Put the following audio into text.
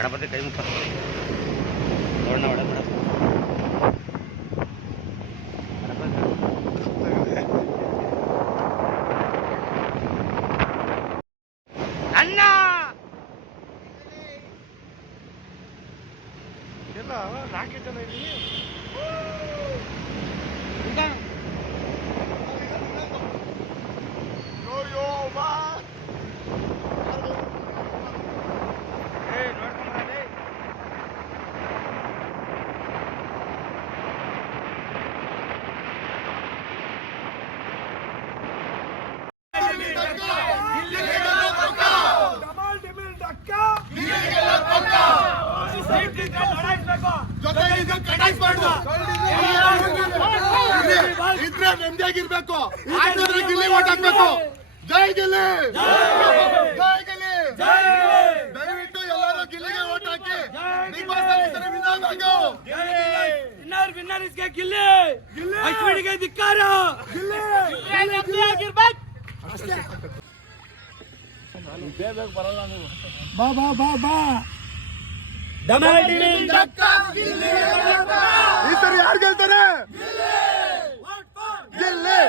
ಗಣಪತಿ ಕೈ ಮುಖ ನೋಡೋಣ ಒಳ್ಳೆ ಮೇಡಮ್ ಅಣ್ಣ ಎಲ್ಲ 4 ಜನ ಇದ್ದೀವಿ. ಇದ್ರೆ ನೆಮ್ಮದಿಯಾಗಿರ್ಬೇಕು. ಗಿಲ್ಲಿ ಓಟ್ ಹಾಕ್ಬೇಕು. ಜೈ ಗಿಲ್ಲಿ, ಜೈ ಗಿಲ್ಲಿ. ದಯವಿಟ್ಟು ಎಲ್ಲರೂ ಗಿಲ್ಲಿಗೆ ಓಟ್ ಹಾಕಿ. ಬಿಗ್ ಬಾಸ್ ವಿನ್ನರ್ ಇಸ್ಗೆ ಗಿಲ್ಲಿ, ಅಶ್ವಿನಿಗೆ ಧಿಕ್ಕಾರ. ಬಾ ಬಾ ಬಾ ಬಾ ಈ ಸರಿ ಯಾರು ಗೆಲ್ತಾರೆ? ಗಿಲ್ಲಿ.